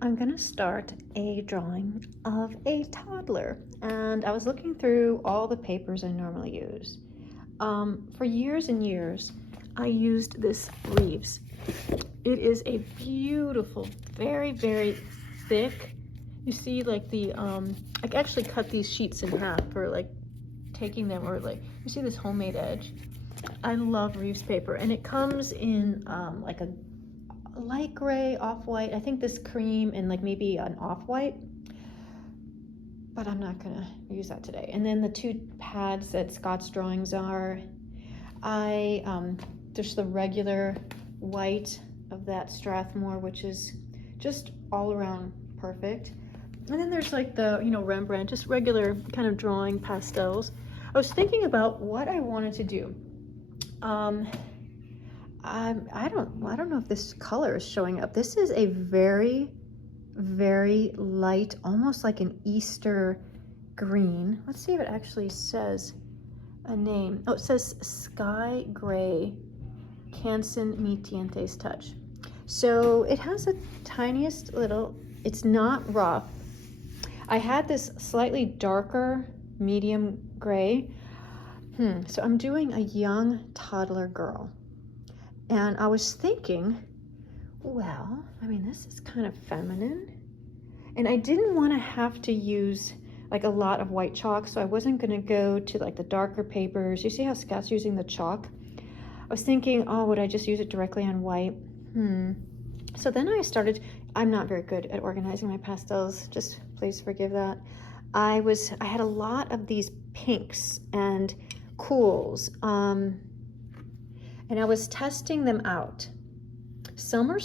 I'm gonna start a drawing of a toddler, and I was looking through all the papers I normally use. For years and years, I used this Reeves. It is a beautiful, very, very thick. You see, like I actually cut these sheets in half for like taking them, or like, you see this homemade edge. I love Reeves paper, and it comes in like a light gray, off-white. I think this cream and like maybe an off-white, but I'm not gonna use that today. And then the two pads that Scott's drawings are, there's the regular white of that Strathmore, which is just all around perfect. And then there's like the, Rembrandt, just regular kind of drawing pastels. I was thinking about what I wanted to do. I don't know if this color is showing up. This is a very, very light, almost like an Easter green. Let's see if it actually says a name. Oh, it says Sky Gray Canson Mi Tiente's Touch. So it has the tiniest little, it's not rough. I had this slightly darker medium gray. So I'm doing a young toddler girl. And I was thinking, well, I mean, this is kind of feminine. And I didn't want to have to use like a lot of white chalk, so I wasn't going to go to like the darker papers. You see how Scott's using the chalk? I was thinking, oh, would I just use it directly on white? So then I started, I'm not very good at organizing my pastels, just please forgive that. I had a lot of these pinks and cools, and I was testing them out. Some are,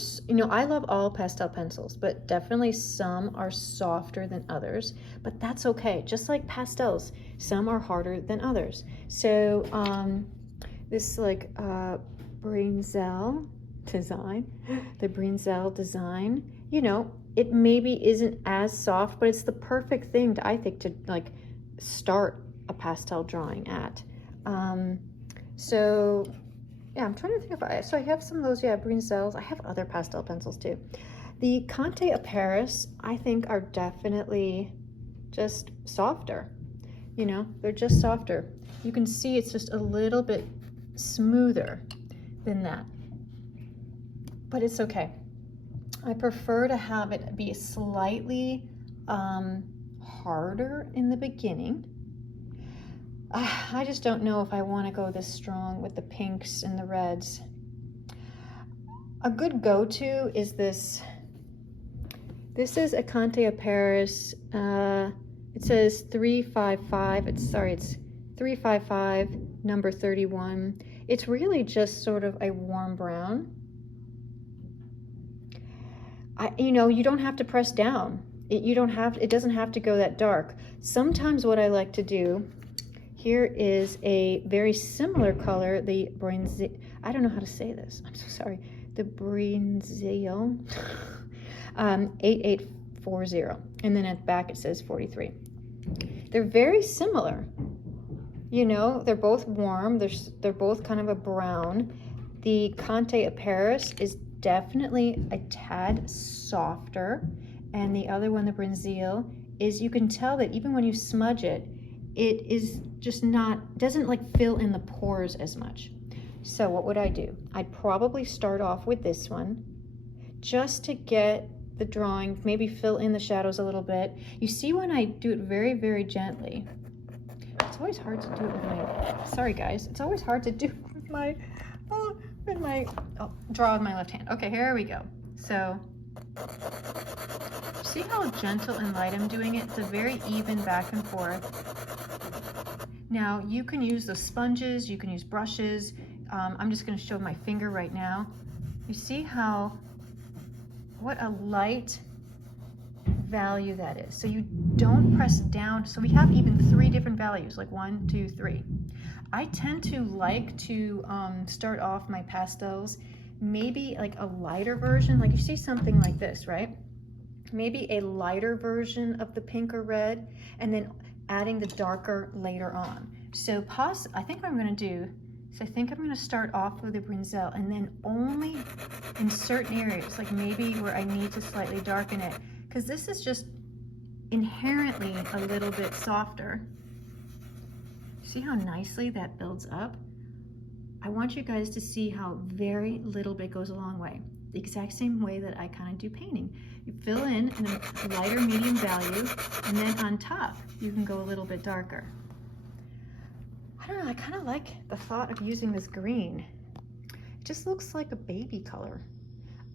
I love all pastel pencils, but definitely some are softer than others, but that's okay. Just like pastels, some are harder than others. So this like Brinzel design, the Brinzel design, it maybe isn't as soft, but it's the perfect thing I think to like start a pastel drawing at. So yeah, I'm trying to think if so I have some of those, Brinzels. I have other pastel pencils too. The Conte of Paris, I think, are definitely just softer. They're just softer. You can see it's just a little bit smoother than that. But it's okay. I prefer to have it be slightly harder in the beginning. I just don't know if I want to go this strong with the pinks and the reds. A good go-to is this. This is a Conte of Paris. It says 355. It's 355, number 31. It's really just sort of a warm brown. You don't have to press down. It doesn't have to go that dark. Sometimes what I like to do, here is a very similar color, the Brinzel. I don't know how to say this. I'm so sorry. The Brinzel 8840, and then at the back it says 43. They're very similar. They're both warm. They're both kind of a brown. The Conte of Paris is definitely a tad softer, and the other one, the Brinzel, is, you can tell that even when you smudge it, it is just doesn't like fill in the pores as much. So what would I do? I'd probably start off with this one just to get the drawing, maybe fill in the shadows a little bit. You see when I do it very, very gently, it's always hard to do it with my, sorry guys, it's always hard to do with my, draw with my left hand. Okay, here we go. So see how gentle and light I'm doing it? It's a very even back and forth. Now you can use the sponges, you can use brushes. I'm just going to show my finger right now. You see what a light value that is. So you don't press down. So we have even 3 different values, like 1, 2, 3. I tend to like to start off my pastels, maybe like a lighter version, like you see something like this, right? Maybe a lighter version of the pink or red, and then adding the darker later on. So I think what I'm going to do, So I think I'm gonna start off with a brinzel and then only in certain areas, like maybe where I need to slightly darken it, because this is just inherently a little bit softer. See how nicely that builds up? I want you guys to see how very little bit goes a long way. The exact same way that I kind of do painting. You fill in a lighter medium value, and then on top, you can go a little bit darker. I don't know, I kind of like the thought of using this green. It just looks like a baby color.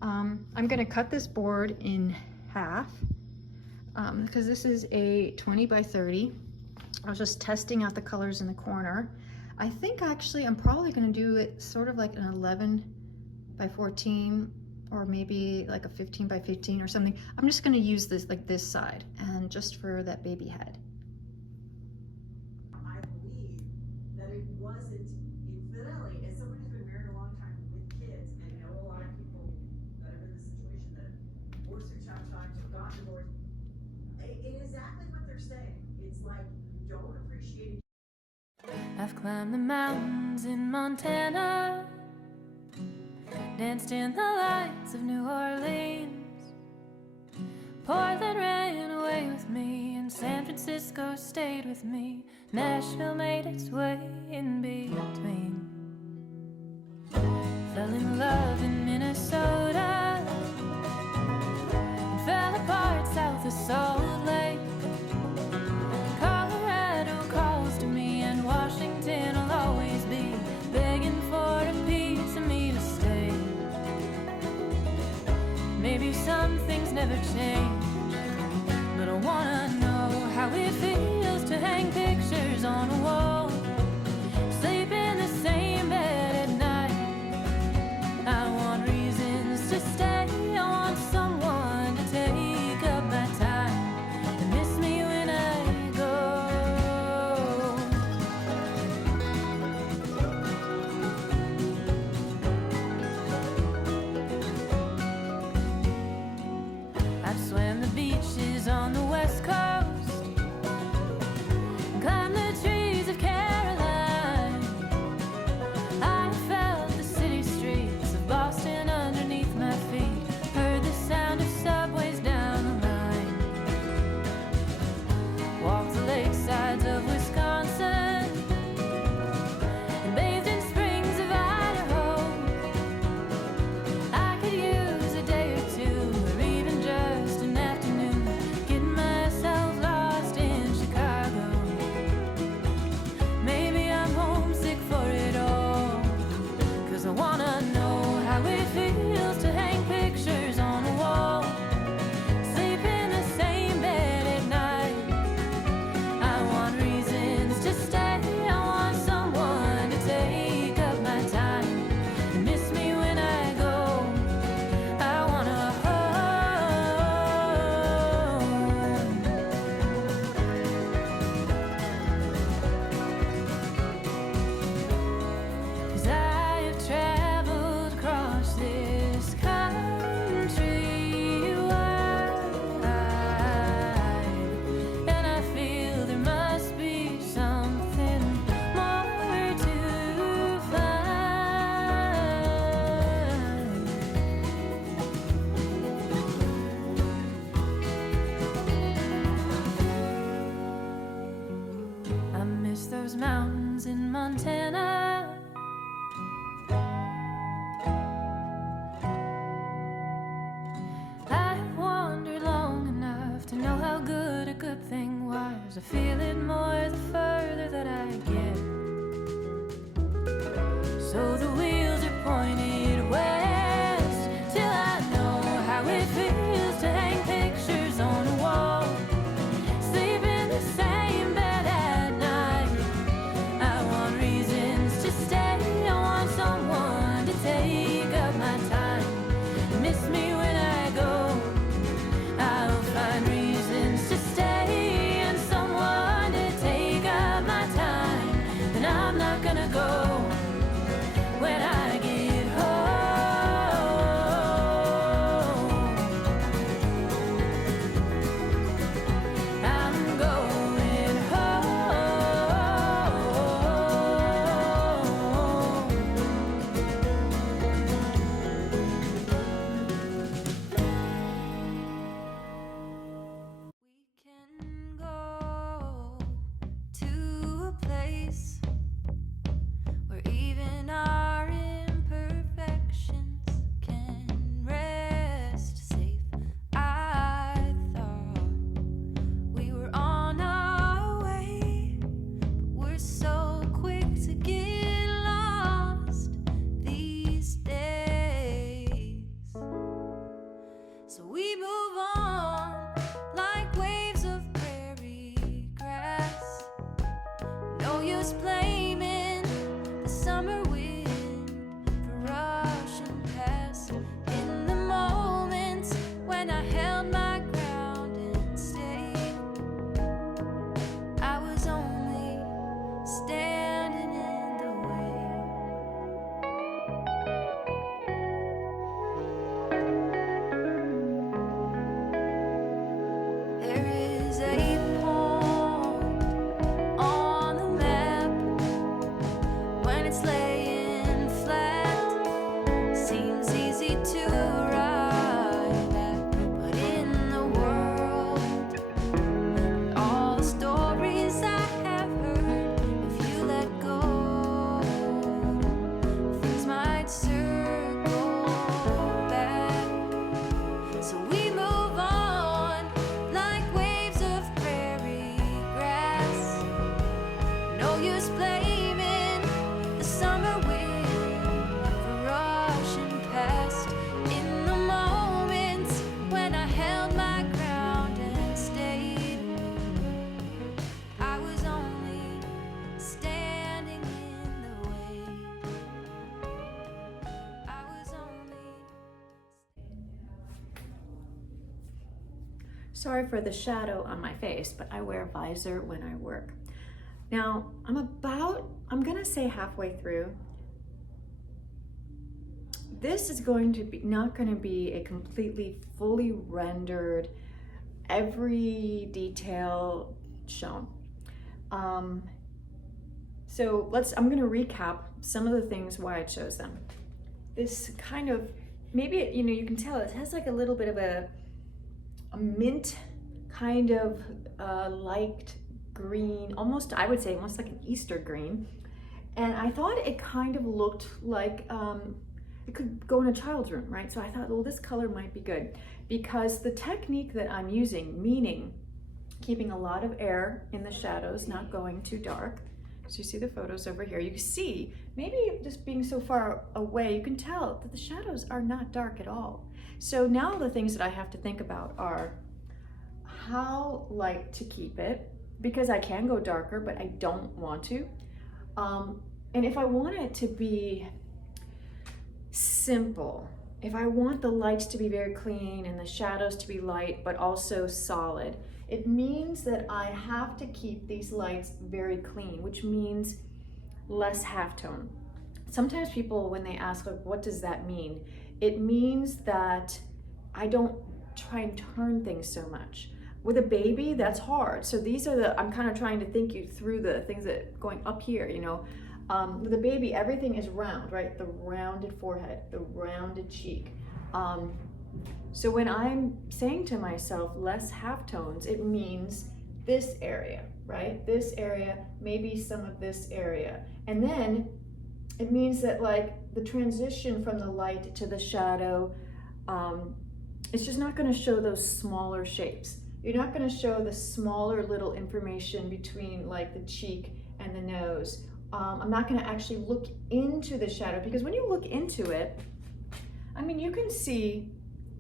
I'm gonna cut this board in half because this is a 20 by 30. I was just testing out the colors in the corner. I think actually I'm probably gonna do it sort of like an 11 by 14 or maybe like a 15 by 15 or something. I'm just gonna use this like this side and just for that baby head. I believe that it wasn't infidelity. As someone who's been married a long time with kids and know a lot of people that are in the situation that have divorced their child or got divorced, it is exactly what they're saying. It's like you don't appreciate it. I've climbed the mountains in Montana, danced in the lights of New Orleans. Portland ran away with me, and San Francisco stayed with me. Nashville made its way in between. Fell in love in Minnesota, and fell apart south of Salt Lake. Colorado calls to me, and Washington will always be begging for a piece of me to stay. Maybe some things never change, but I wanna know how it feels to hang pictures on a wall, sleep in the same bed at night. I want reasons to stay, I want someone to take up my time and miss me when I go. I've swam the beaches on the West Coast, climbed the trees of Caroline. I felt the city streets of Boston underneath my feet, heard the sound of subways down the line. Walked the lakesides of Wisconsin, and bathed in springs of Idaho. I could use a day or two, or even just an afternoon, getting myself lost in Chicago. Maybe I'm homesick for it all, 'cause I wanna know how it feels to hang pictures on a wall, sleep in the same bed at night. I want reasons to stay, I want someone to take up my time and miss me when I go. I wanna home. 'Cause I have traveled across this country wide, and I feel there must be something more to find. I miss those mountains in Montana. I've wandered long enough to know how good a good thing was. I feel it more the further that I get. So the wheels are pointed west, till I know how it feels to hang pictures on a wall, sleep in the same bed at night. I want reasons to stay, I want someone to take up my time, miss me when I go. I'll find reasons to stay and someone to take up my time. Then I'm not gonna go when I get home. I'm going home. place where even our imperfections can rest safe. I thought we were on our way, but we're so quick to get lost these days. So we move on like waves of prairie grass. No use blaming the summer wind for rushing past. In the moments when I held my ground and stayed, I was only standing in the way. There is a point on the map when it's laying flat. Seems easy to arrive at, but in the world, all the stories I have heard, if you let go, things might circle back. So we move on like waves of prairie grass. No use blaming the summer wind for rushing past. In the moments when I held my ground and stayed, I was only standing in the way. I was only. Sorry for the shadow on my face, but I wear a visor when I work. Now, I'm gonna say halfway through. This is going to be not going to be a completely fully rendered, every detail shown. So I'm going to recap some of the things why I chose them. This kind of, maybe you can tell it has like a little bit of a mint kind of light green, almost, I would say almost like an Easter green. And I thought it kind of looked like it could go in a child's room, right? So I thought, well, this color might be good because the technique that I'm using, meaning keeping a lot of air in the shadows, not going too dark. So you see the photos over here. You can see, maybe just being so far away, you can tell that the shadows are not dark at all. So now the things that I have to think about are how light to keep it, because I can go darker, but I don't want to. And if I want it to be simple, if I want the lights to be very clean and the shadows to be light, but also solid, it means that I have to keep these lights very clean, which means less halftone. Sometimes people, when they ask, like, what does that mean? It means that I don't try and turn things so much. With a baby, that's hard. So I'm kind of trying to think you through the things that going up here, with a baby, everything is round, right? The rounded forehead, the rounded cheek. So when I'm saying to myself less halftones, it means this area, right? This area, maybe some of this area. And then it means that like the transition from the light to the shadow, it's just not going to show those smaller shapes. You're not going to show the smaller little information between like the cheek and the nose. I'm not going to actually look into the shadow, because when you look into it, I mean, you can see,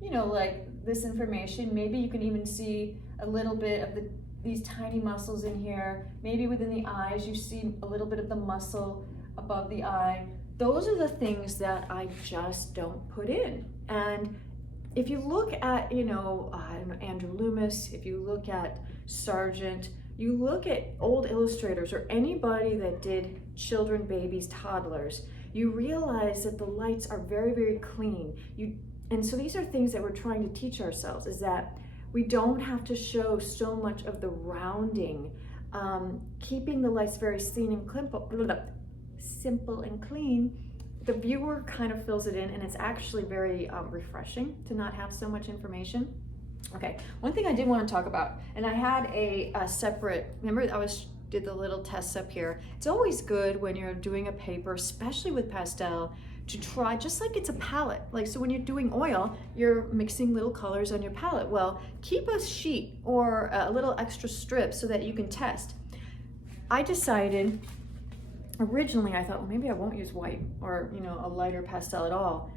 like this information. Maybe you can even see a little bit of these tiny muscles in here. Maybe within the eyes, you see a little bit of the muscle above the eye. Those are the things that I just don't put in. And if you look at, Andrew Loomis, if you look at Sargent, you look at old illustrators or anybody that did children, babies, toddlers, you realize that the lights are very, very clean. And so these are things that we're trying to teach ourselves, is that we don't have to show so much of the rounding, keeping the lights very simple and clean. The viewer kind of fills it in, and it's actually very refreshing to not have so much information. Okay, one thing I did want to talk about, and I had a separate, remember I was did the little tests up here. It's always good when you're doing a paper, especially with pastel, to try, just like it's a palette. Like, so when you're doing oil, you're mixing little colors on your palette. Well, keep a sheet or a little extra strip so that you can test. I decided, originally I thought, well, maybe I won't use white or, you know, a lighter pastel at all.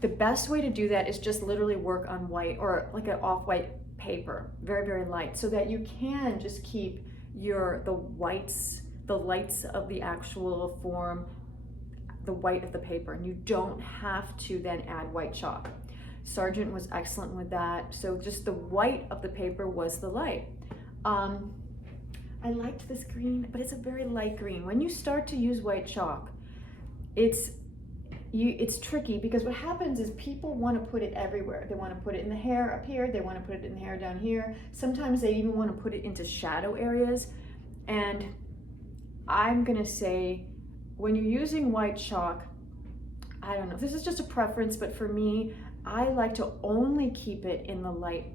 The best way to do that is just literally work on white or like an off-white paper, very, very light, so that you can just keep the whites, the lights of the actual form, the white of the paper, and you don't have to then add white chalk. Sargent was excellent with that. So just the white of the paper was the light. I liked this green, but it's a very light green. When you start to use white chalk, it's tricky, because what happens is people want to put it everywhere. They want to put it in the hair up here, they want to put it in the hair down here. Sometimes they even want to put it into shadow areas. And I'm gonna say, when you're using white chalk, I don't know, this is just a preference, but for me, I like to only keep it in the light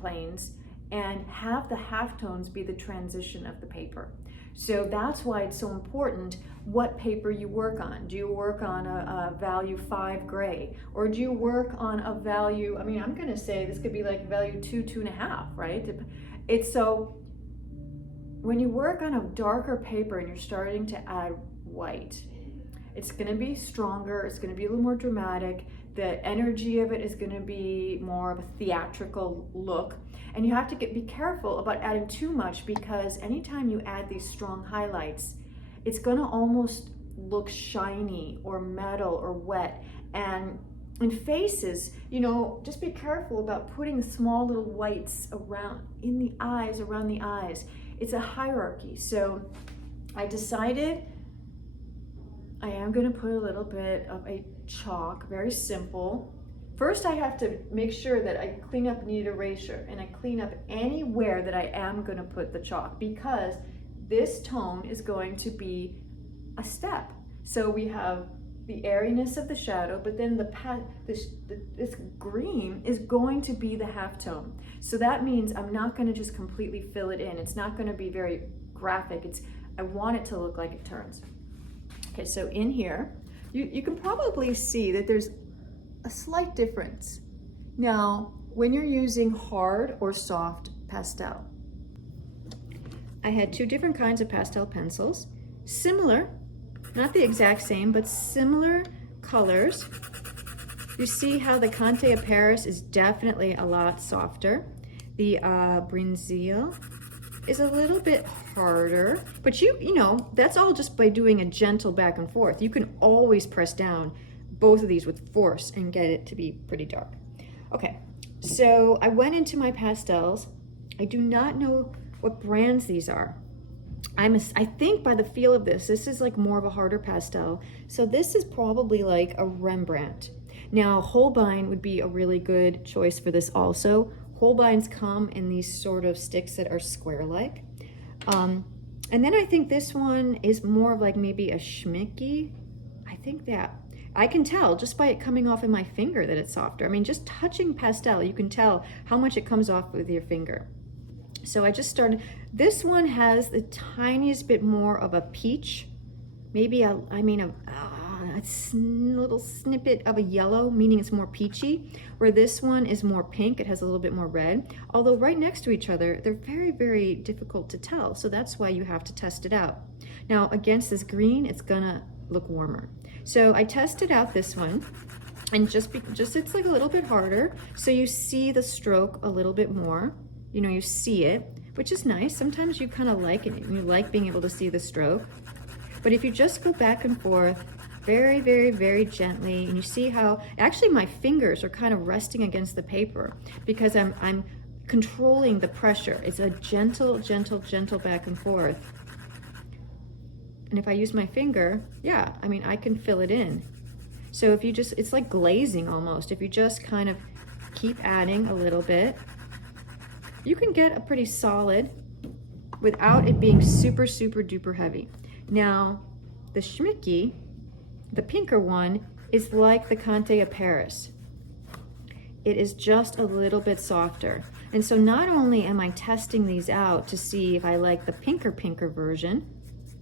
planes and have the halftones be the transition of the paper. So that's why it's so important what paper you work on. Do you work on a value 5 gray? Or do you work on a value, I mean, I'm gonna say this could be like value 2, 2.5, right? It's so, when you work on a darker paper and you're starting to add white, it's gonna be stronger, it's gonna be a little more dramatic, the energy of it is gonna be more of a theatrical look, and you have to be careful about adding too much, because anytime you add these strong highlights, it's gonna almost look shiny or metal or wet. And in faces, you know, just be careful about putting small little whites around in the eyes, around the eyes. It's a hierarchy. So I decided I am gonna put a little bit of a chalk, very simple. First, I have to make sure that I clean up knead erasure, and I clean up anywhere that I am gonna put the chalk, because this tone is going to be a step. So we have the airiness of the shadow, but then this green is going to be the halftone. So that means I'm not gonna just completely fill it in. It's not gonna be very graphic. I want it to look like it turns. Okay, so in here, you can probably see that there's a slight difference. Now, when you're using hard or soft pastel, I had 2 different kinds of pastel pencils, similar, not the exact same, but similar colors. You see how the Conte of Paris is definitely a lot softer. The Brinzil is a little bit harder, but you know, that's all just by doing a gentle back and forth. You can always press down both of these with force and get it to be pretty dark. Okay, so I went into my pastels. I do not know what brands these are. I think by the feel of this is like more of a harder pastel. So this is probably like a Rembrandt. Now, Holbein would be a really good choice for this also. Holbeins come in these sort of sticks that are square-like. And then I think this one is more of like maybe a Schmicky. I think that, I can tell just by it coming off in my finger that it's softer. I mean, just touching pastel, you can tell how much it comes off with your finger. So I just started, this one has the tiniest bit more of a peach, maybe a little snippet of a yellow, meaning it's more peachy, where this one is more pink, it has a little bit more red. Although right next to each other, they're very, very difficult to tell. So that's why you have to test it out. Now against this green, it's gonna look warmer. So I tested out this one, and just it's like a little bit harder. So you see the stroke a little bit more. You know, you see it, which is nice. Sometimes you kind of like it, you like being able to see the stroke. But if you just go back and forth very, very, very gently, and you see how, actually my fingers are kind of resting against the paper because I'm controlling the pressure. It's a gentle, gentle, gentle back and forth. And if I use my finger, yeah, I mean, I can fill it in. So if you just, it's like glazing almost. If you just kind of keep adding a little bit, you can get a pretty solid without it being super, super duper heavy. Now, the Schmicky, the pinker one, is like the Conte of Paris. It is just a little bit softer. And so not only am I testing these out to see if I like the pinker version,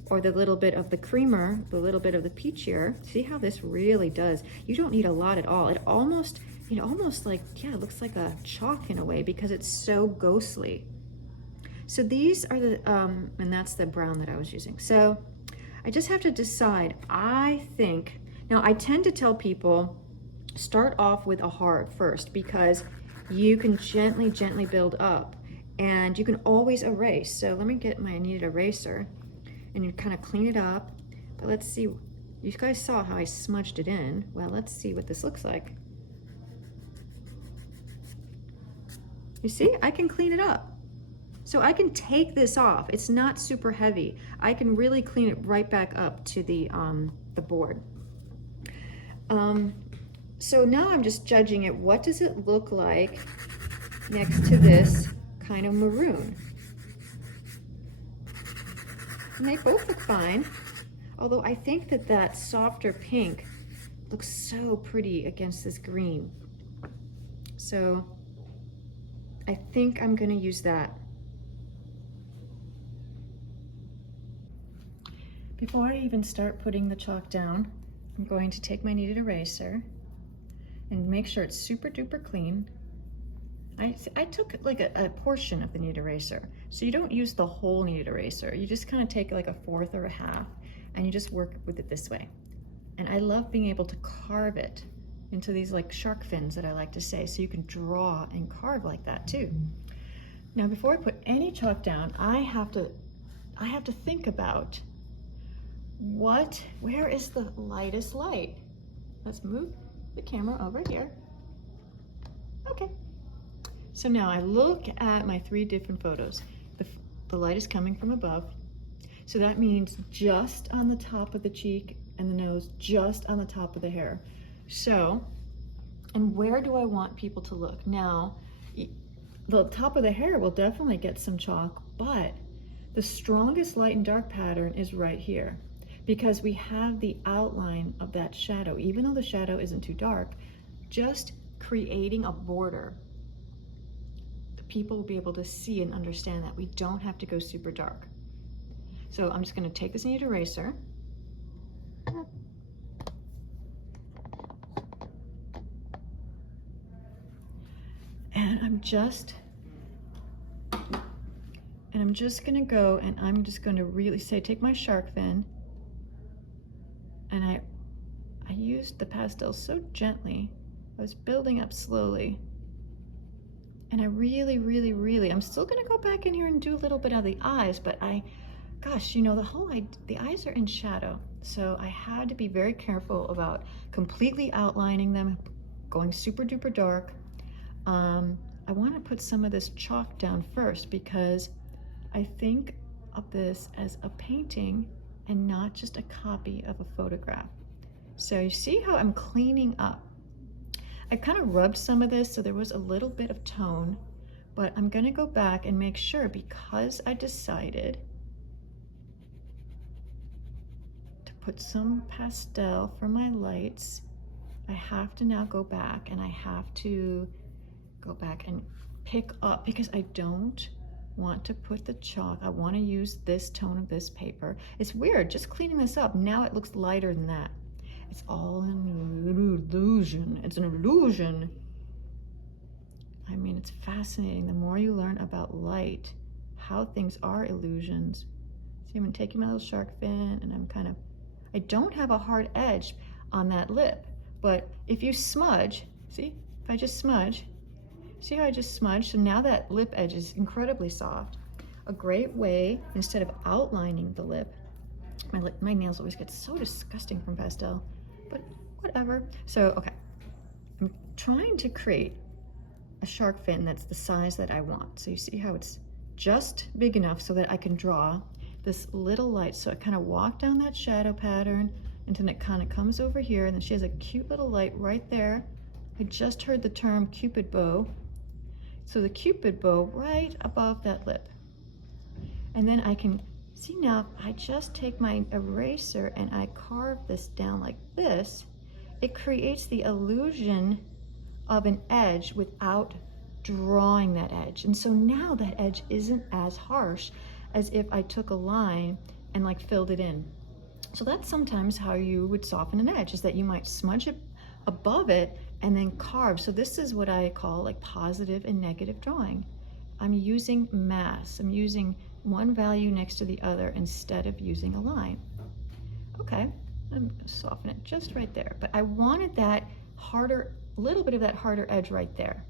or the little bit of the creamer, the little bit of the peachier. See how this really does. You don't need a lot at all. It almost like, yeah, it looks like a chalk in a way because it's so ghostly. So these are the, and that's the brown that I was using. So I just have to decide. I think, now I tend to tell people, start off with a hard first because you can gently build up and you can always erase. So let me get my kneaded eraser. And you kind of clean it up. But let's see, you guys saw how I smudged it in. Well, let's see what this looks like. You see, I can clean it up. So I can take this off. It's not super heavy. I can really clean it right back up to the board. So now I'm just judging it. What does it look like next to this kind of maroon? And they both look fine, although I think that that softer pink looks so pretty against this green. So I think I'm gonna use that. Before I even start putting the chalk down, I'm going to take my kneaded eraser and make sure it's super duper clean. I took like a portion of the kneaded eraser. So you don't use the whole kneaded eraser. You just kind of take like a fourth or a half and you just work with it this way. And I love being able to carve it into these like shark fins that I like to say. So you can draw and carve like that too. Now before I put any chalk down, I have to think about where is the lightest light? Let's move the camera over here. Okay. So now I look at my 3 different photos. The light is coming from above. So that means just on the top of the cheek and the nose, just on the top of the hair. So, and where do I want people to look? Now, the top of the hair will definitely get some chalk, but the strongest light and dark pattern is right here because we have the outline of that shadow. Even though the shadow isn't too dark, just creating a border, people will be able to see and understand that we don't have to go super dark. So I'm just going to take this kneaded eraser and I'm just going to go and I'm just going to really say, take my shark fin, and I used the pastel so gently. I was building up slowly. And I really, I'm still gonna go back in here and do a little bit of the eyes, but gosh, you know, the eyes are in shadow. So I had to be very careful about completely outlining them, going super duper dark. I wanna put some of this chalk down first because I think of this as a painting and not just a copy of a photograph. So you see how I'm cleaning up. I kind of rubbed some of this so there was a little bit of tone, but I'm gonna go back and make sure, because I decided to put some pastel for my lights, I have to now go back and I have to go back and pick up, because I don't want to put the chalk. I want to use this tone of this paper. It's weird, just cleaning this up. Now it looks lighter than that. It's all an illusion. It's an illusion. I mean, it's fascinating. The more you learn about light, how things are illusions. See, I'm taking my little shark fin and I don't have a hard edge on that lip, but if you smudge, see, if I just smudge, see how I just smudged? So now that lip edge is incredibly soft. A great way, instead of outlining the lip, my nails always get so disgusting from pastel, but whatever. So, okay, I'm trying to create a shark fin that's the size that I want. So you see how it's just big enough so that I can draw this little light. So I kind of walk down that shadow pattern and then it kind of comes over here, and then she has a cute little light right there. I just heard the term Cupid bow. So the Cupid bow right above that lip. And then I can see now, I just take my eraser and I carve this down like this. It creates the illusion of an edge without drawing that edge. And so now that edge isn't as harsh as if I took a line and like filled it in. So that's sometimes how you would soften an edge, is that you might smudge it above it and then carve. So this is what I call like positive and negative drawing. I'm using mass. I'm using one value next to the other instead of using a line. Okay, I'm gonna soften it just right there. But I wanted that harder, a little bit of that harder edge right there.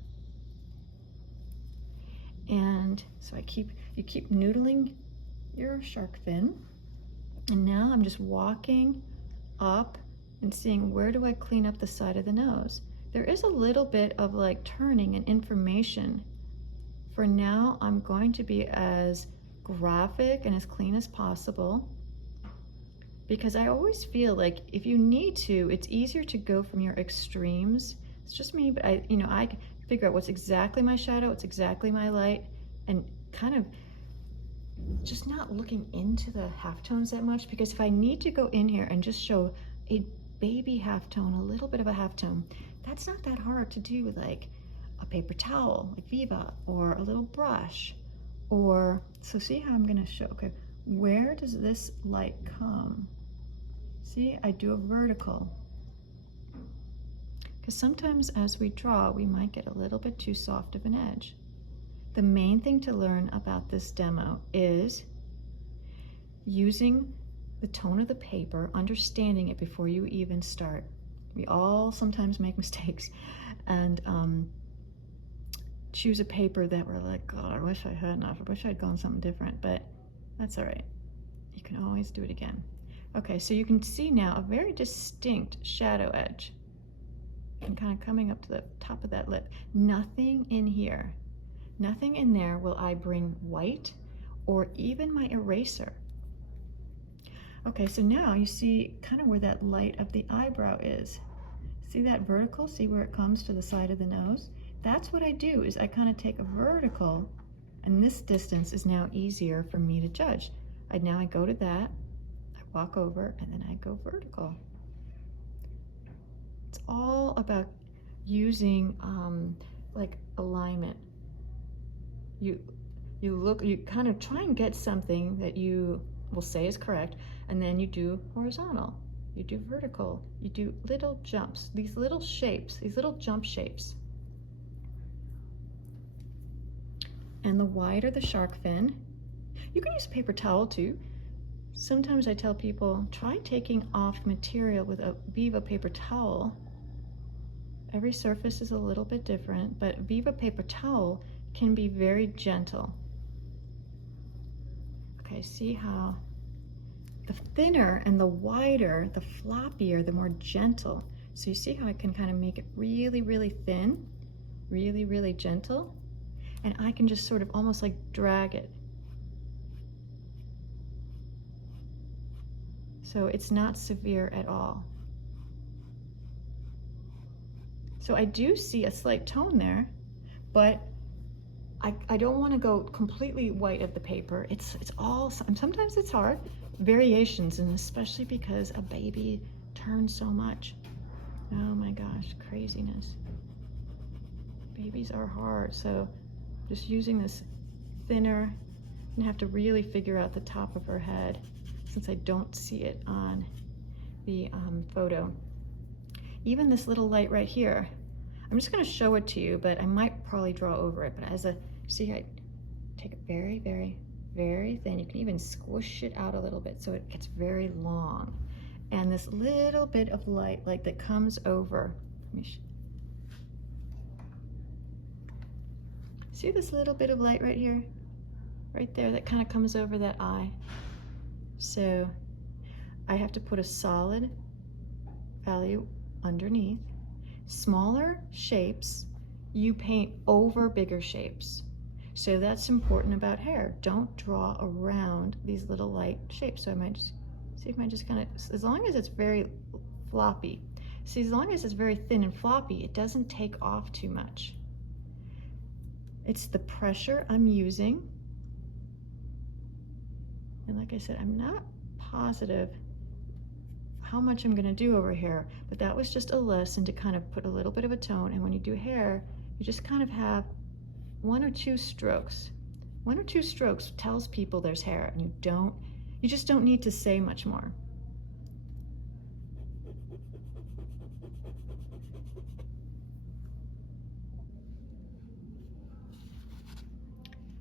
And so you keep noodling your shark fin. And now I'm just walking up and seeing where do I clean up the side of the nose. There is a little bit of like turning and information. For now, I'm going to be as graphic and as clean as possible, because I always feel like if you need to, it's easier to go from your extremes. It's just me, but I can figure out what's exactly my shadow, what's exactly my light, and kind of just not looking into the halftones that much, because if I need to go in here and just show a baby halftone, a little bit of a halftone, that's not that hard to do with like a paper towel, like Viva, or a little brush, or, so see how I'm gonna show, okay, where does this light come? See, I do a vertical. Because sometimes as we draw, we might get a little bit too soft of an edge. The main thing to learn about this demo is using the tone of the paper, understanding it before you even start. We all sometimes make mistakes and choose a paper that we're like, God, I wish I hadn't. I wish I'd gone something different, but that's all right. You can always do it again. Okay, so you can see now a very distinct shadow edge and kind of coming up to the top of that lip. Nothing in here. Nothing in there will I bring white or even my eraser. Okay, so now you see kind of where that light of the eyebrow is. See that vertical? See where it comes to the side of the nose? That's what I do, is I kind of take a vertical, and this distance is now easier for me to judge. Now I go to that, I walk over, and then I go vertical. It's all about using like alignment. You kind of try and get something that you will say is correct, and then you do horizontal, you do vertical, you do little jumps, these little shapes, these little jump shapes. And the wider the shark fin, you can use a paper towel too. Sometimes I tell people, try taking off material with a Viva paper towel. Every surface is a little bit different, but Viva paper towel can be very gentle. Okay, see how the thinner and the wider, the floppier, the more gentle. So you see how I can kind of make it really, really thin, really, really gentle, and I can just sort of almost like drag it. So it's not severe at all. So I do see a slight tone there, but I don't want to go completely white of the paper. It's all, sometimes it's hard, variations, and especially because a baby turns so much. Oh my gosh, craziness. Babies are hard, so just using this thinner, I'm gonna have to really figure out the top of her head since I don't see it on the photo. Even this little light right here, I'm just gonna show it to you, but I might probably draw over it. But as a, see, I take it very, very, very thin. You can even squish it out a little bit so it gets very long. And this little bit of light, like that comes over, let me see this little bit of light right here? Right there, that kind of comes over that eye. So I have to put a solid value underneath. Smaller shapes, you paint over bigger shapes. So that's important about hair. Don't draw around these little light shapes. So I might just, see if I just kind of, as long as it's very floppy. See, as long as it's very thin and floppy, it doesn't take off too much. It's the pressure I'm using. And like I said, I'm not positive how much I'm gonna do over here, but that was just a lesson to kind of put a little bit of a tone. And when you do hair, you just kind of have 1 or 2 strokes. 1 or 2 strokes tells people there's hair, and you just don't need to say much more.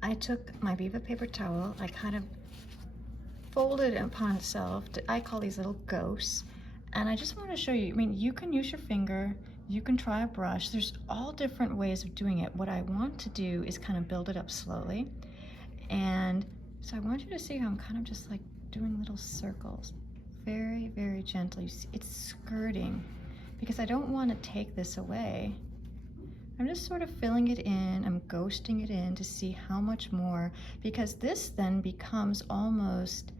I took my Viva paper towel, I kind of folded it upon itself. I call these little ghosts. And I just want to show you, I mean, you can use your finger, you can try a brush. There's all different ways of doing it. What I want to do is kind of build it up slowly. And so I want you to see how I'm kind of just like doing little circles. Very, very gently. It's skirting because I don't want to take this away. I'm just sort of filling it in, I'm ghosting it in to see how much more, because this then becomes almost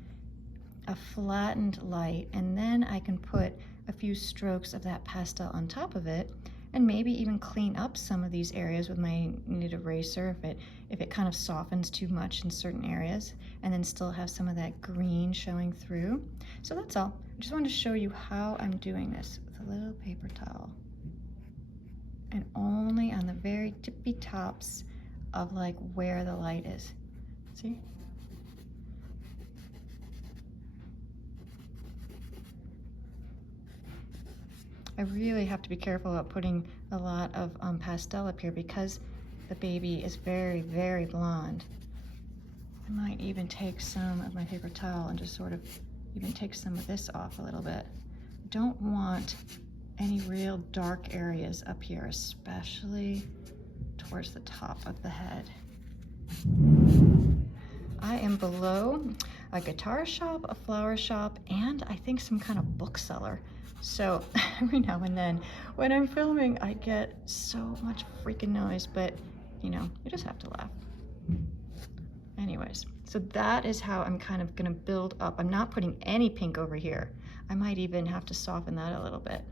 a flattened light, and then I can put a few strokes of that pastel on top of it, and maybe even clean up some of these areas with my kneaded eraser if it kind of softens too much in certain areas, and then still have some of that green showing through. So that's all. I just wanted to show you how I'm doing this with a little paper towel. And only on the very tippy tops of like where the light is. See? I really have to be careful about putting a lot of pastel up here because the baby is very, very blonde. I might even take some of my paper towel and just sort of even take some of this off a little bit. Don't want any real dark areas up here, especially towards the top of the head. I am below a guitar shop, a flower shop, and I think some kind of bookseller. So every now and then when I'm filming, I get so much freaking noise, but you know, you just have to laugh. Anyways, so that is how I'm kind of gonna build up. I'm not putting any pink over here. I might even have to soften that a little bit.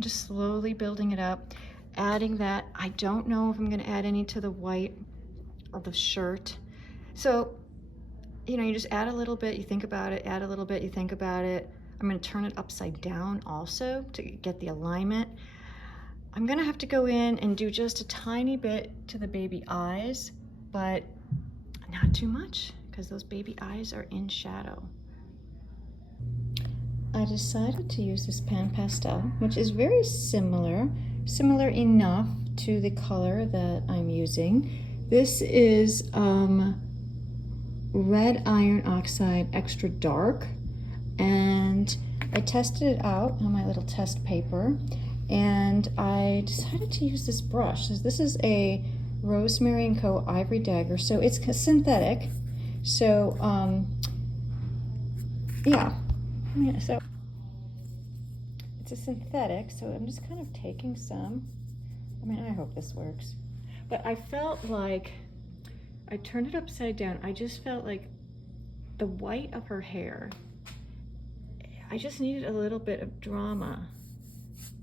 Just slowly building it up, adding that. I don't know if I'm gonna add any to the white of the shirt. So, you know, you just add a little bit, you think about it, add a little bit, you think about it. I'm gonna turn it upside down also to get the alignment. I'm gonna have to go in and do just a tiny bit to the baby eyes, but not too much because those baby eyes are in shadow. I decided to use this pan pastel, which is very similar enough to the color that I'm using. This is red iron oxide extra dark, and I tested it out on my little test paper, and I decided to use this brush. So this is a Rosemary & Co. Ivory Dagger, so it's synthetic. So yeah, so it's a synthetic, so I'm just kind of taking some. I mean, I hope this works. But I felt like, I turned it upside down, I just felt like the white of her hair, I just needed a little bit of drama.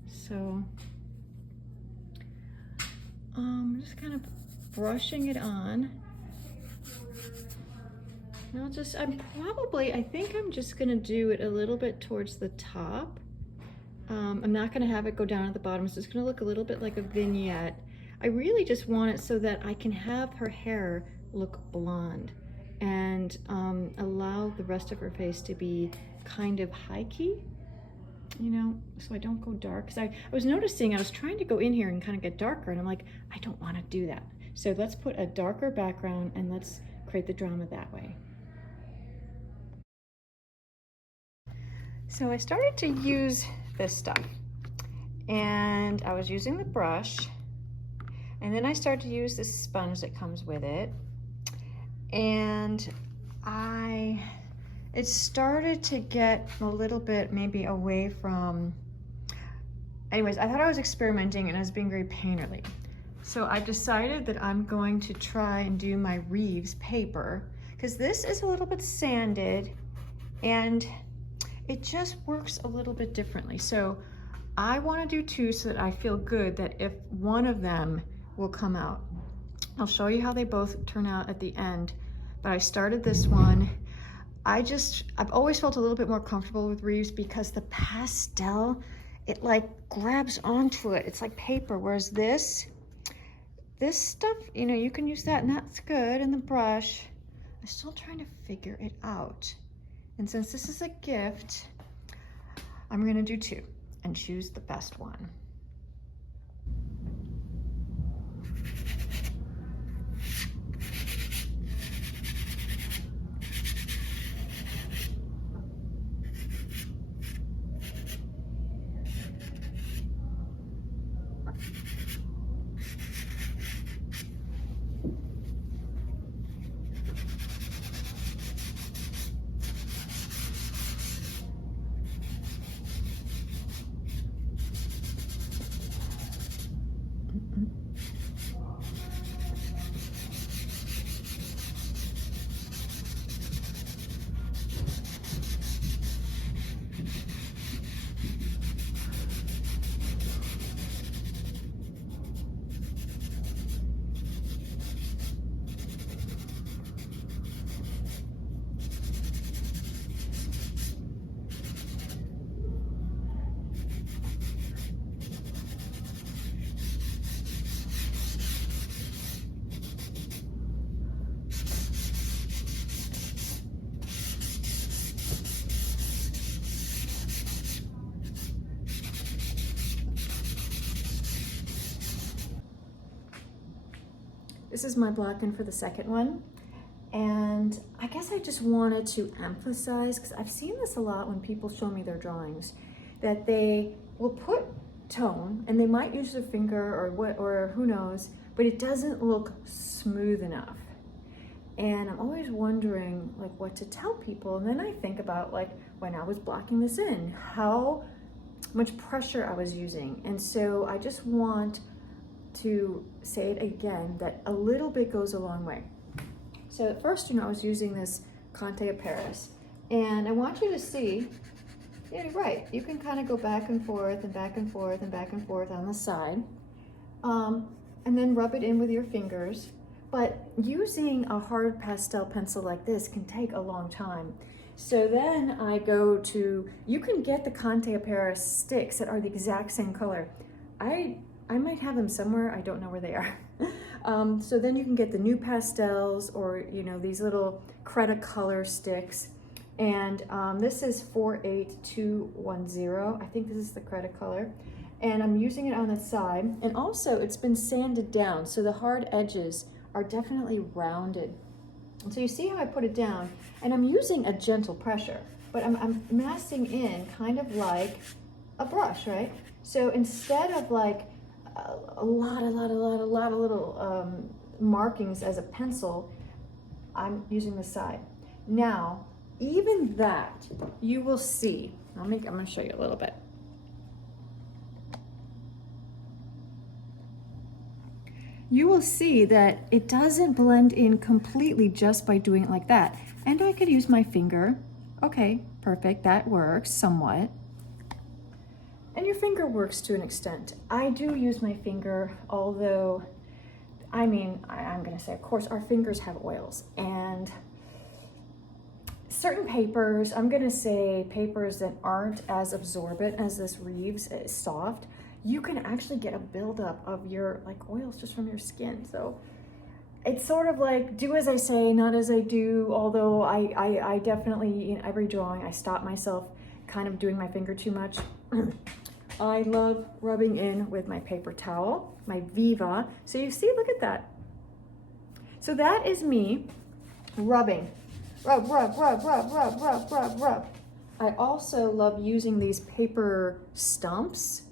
So I'm just kind of brushing it on. And I think I'm just gonna do it a little bit towards the top. I'm not gonna have it go down at the bottom. It's just gonna look a little bit like a vignette. I really just want it so that I can have her hair look blonde and allow the rest of her face to be kind of high-key, you know, so I don't go dark. Because I was noticing I was trying to go in here and kind of get darker, and I'm like, I don't want to do that. So let's put a darker background and let's create the drama that way. So I started to use this stuff, and I was using the brush, and then I started to use this sponge that comes with it, and it started to get a little bit maybe away from, anyways, I thought I was experimenting and I was being very painterly. So I've decided that I'm going to try and do my Reeves paper, because this is a little bit sanded and it just works a little bit differently. So I want to do two so that I feel good that if one of them will come out. I'll show you how they both turn out at the end, but I started this one. I've always felt a little bit more comfortable with Reeves because the pastel, it like grabs onto it. It's like paper, whereas this this stuff, you know, you can use that and that's good, and the brush. I'm still trying to figure it out. And since this is a gift, I'm gonna do 2 and choose the best one. This is my block-in for the second one. And I guess I just wanted to emphasize, because I've seen this a lot when people show me their drawings, that they will put tone and they might use their finger or who knows, but it doesn't look smooth enough. And I'm always wondering like what to tell people. And then I think about like when I was blocking this in, how much pressure I was using. And so I just want to say it again, that a little bit goes a long way. So at first, you know, I was using this Conte of Paris, and I want you to see, yeah, you're right, you can kind of go back and forth and back and forth and back and forth on the side, and then rub it in with your fingers. But using a hard pastel pencil like this can take a long time. So then I go to, you can get the Conte of Paris sticks that are the exact same color. I might have them somewhere, I don't know where they are. So then you can get the new pastels, or you know, these little Cretacolor sticks. And this is 48210. I think this is the Cretacolor. And I'm using it on the side. And also it's been sanded down, so the hard edges are definitely rounded. And so you see how I put it down, and I'm using a gentle pressure, but I'm massing in kind of like a brush, right? So instead of like a lot of little markings as a pencil, I'm using the side. Now, even that, you will see, I'm gonna show you a little bit. You will see that it doesn't blend in completely just by doing it like that. And I could use my finger. Okay, perfect, that works somewhat. And your finger works to an extent. I do use my finger, although, I mean, I'm gonna say, of course, our fingers have oils, and certain papers, I'm gonna say papers that aren't as absorbent as this Reeves, is soft, you can actually get a buildup of your like oils just from your skin. So it's sort of like, do as I say, not as I do, although I definitely, in every drawing, I stop myself kind of doing my finger too much. I love rubbing in with my paper towel, my Viva. So you see, look at that. So that is me rubbing. Rub, rub, rub, rub, rub, rub, rub, rub. I also love using these paper stumps.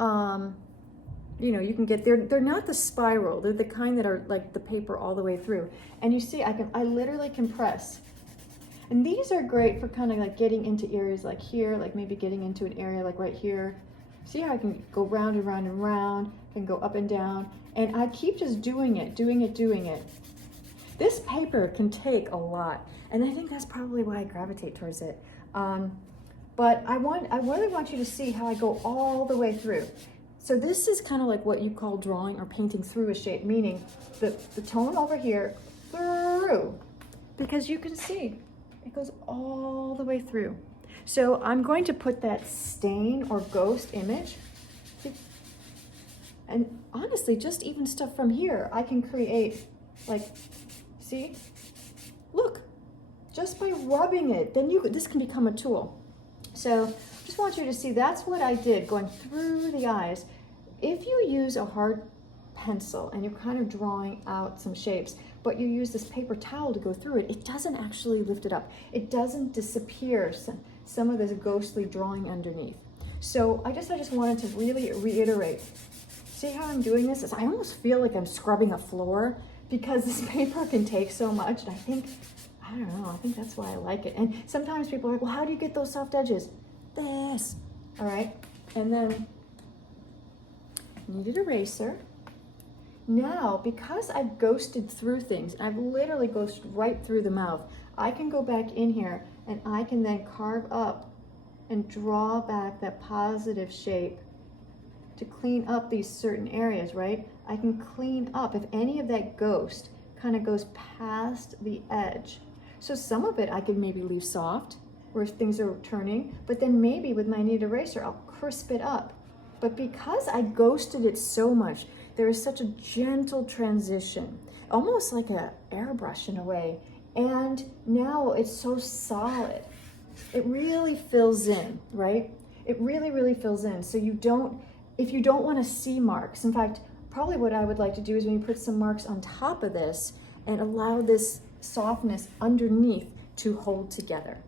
You know, you can get, they're not the spiral, they're the kind that are like the paper all the way through. And you see, I literally can press. And these are great for kind of like getting into areas like here, like maybe getting into an area like right here. See how I can go round and round and round, can go up and down. And I keep just doing it. This paper can take a lot. And I think that's probably why I gravitate towards it. But I really want you to see how I go all the way through. So this is kind of like what you call drawing or painting through a shape, meaning the tone over here through, because you can see it goes all the way through. So I'm going to put that stain or ghost image. And honestly, just even stuff from here, I can create, like, see? Look, just by rubbing it, then this can become a tool. So just want you to see, that's what I did, going through the eyes. If you use a hard pencil and you're kind of drawing out some shapes, but you use this paper towel to go through it, it doesn't actually lift it up. It doesn't disappear some of this ghostly drawing underneath. So I just wanted to really reiterate. See how I'm doing this? I almost feel like I'm scrubbing a floor because this paper can take so much. And I don't know, I think that's why I like it. And sometimes people are like, well, how do you get those soft edges? This, all right? And then needed eraser. Now, because I've ghosted through things, I've literally ghosted right through the mouth, I can go back in here and I can then carve up and draw back that positive shape to clean up these certain areas, right? I can clean up if any of that ghost kind of goes past the edge. So some of it I could maybe leave soft where things are turning, but then maybe with my kneaded eraser, I'll crisp it up. But because I ghosted it so much, there is such a gentle transition, almost like an airbrush in a way. And now it's so solid. It really fills in, right? It really, really fills in. So if you don't want to see marks, in fact, probably what I would like to do is maybe put some marks on top of this and allow this softness underneath to hold together.